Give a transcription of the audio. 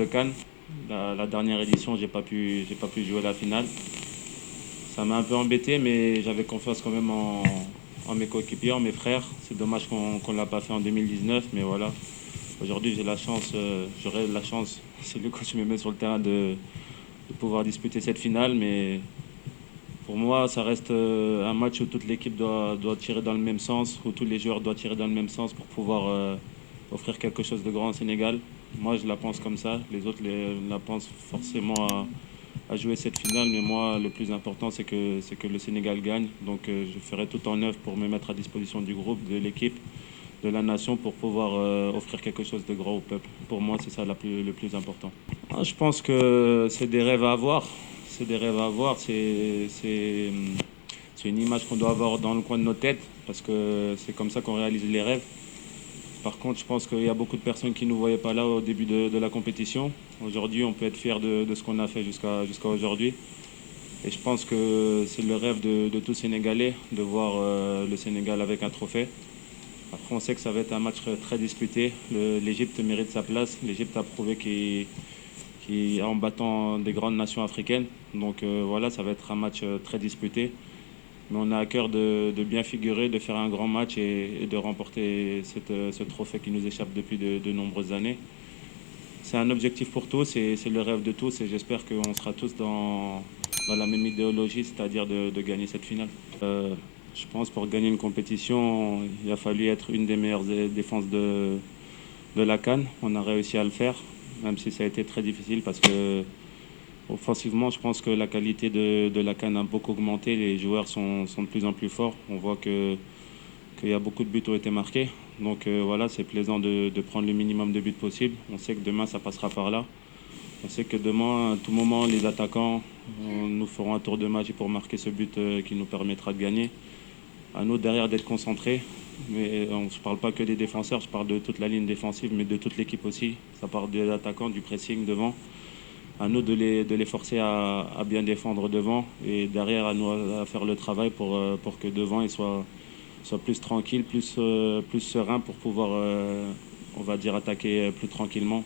de CAN. La dernière édition, j'ai pas pu jouer la finale. Ça m'a un peu embêté, mais j'avais confiance quand même en mes coéquipiers, en mes frères. C'est dommage qu'on ne l'a pas fait en 2019, mais voilà. Aujourd'hui, j'ai la chance, j'aurai la chance, si le coach me met sur le terrain, de pouvoir disputer cette finale. Mais pour moi, ça reste un match où toute l'équipe doit tirer dans le même sens, où tous les joueurs doivent tirer dans le même sens pour pouvoir offrir quelque chose de grand au Sénégal. Moi, je la pense comme ça. Les autres la pensent forcément à jouer cette finale. Mais moi, le plus important, c'est que le Sénégal gagne. Donc, je ferai tout en œuvre pour me mettre à disposition du groupe, de l'équipe, de la nation, pour pouvoir offrir quelque chose de grand au peuple. Pour moi, c'est ça le plus important. Ah, je pense que c'est des rêves à avoir. C'est des rêves à avoir. C'est une image qu'on doit avoir dans le coin de nos têtes parce que c'est comme ça qu'on réalise les rêves. Par contre, je pense qu'il y a beaucoup de personnes qui ne nous voyaient pas là au début de la compétition. Aujourd'hui, on peut être fier de ce qu'on a fait jusqu'à aujourd'hui. Et je pense que c'est le rêve de tout Sénégalais de voir le Sénégal avec un trophée. Après, on sait que ça va être un match très disputé. L'Égypte mérite sa place. L'Égypte a prouvé en battant des grandes nations africaines. Donc voilà, ça va être un match très disputé. Mais on a à cœur de bien figurer, de faire un grand match et de remporter ce trophée qui nous échappe depuis de nombreuses années. C'est un objectif pour tous et c'est le rêve de tous et j'espère qu'on sera tous dans la même idéologie, c'est-à-dire de gagner cette finale. Je pense pour gagner une compétition, il a fallu être une des meilleures défenses de la CAN. On a réussi à le faire, même si ça a été très difficile parce que offensivement, je pense que la qualité de la CAN a beaucoup augmenté. Les joueurs sont de plus en plus forts. On voit qu'il y a beaucoup de buts qui ont été marqués. Donc voilà, c'est plaisant de prendre le minimum de buts possible. On sait que demain, ça passera par là. On sait que demain, à tout moment, les attaquants nous feront un tour de magie pour marquer ce but qui nous permettra de gagner. À nous derrière d'être concentrés. Mais on ne parle pas que des défenseurs, je parle de toute la ligne défensive, mais de toute l'équipe aussi. Ça parle des attaquants, du pressing devant. À nous de les forcer à bien défendre devant et derrière à nous à faire le travail pour que devant ils soient plus tranquilles, plus sereins pour pouvoir, on va dire, attaquer plus tranquillement.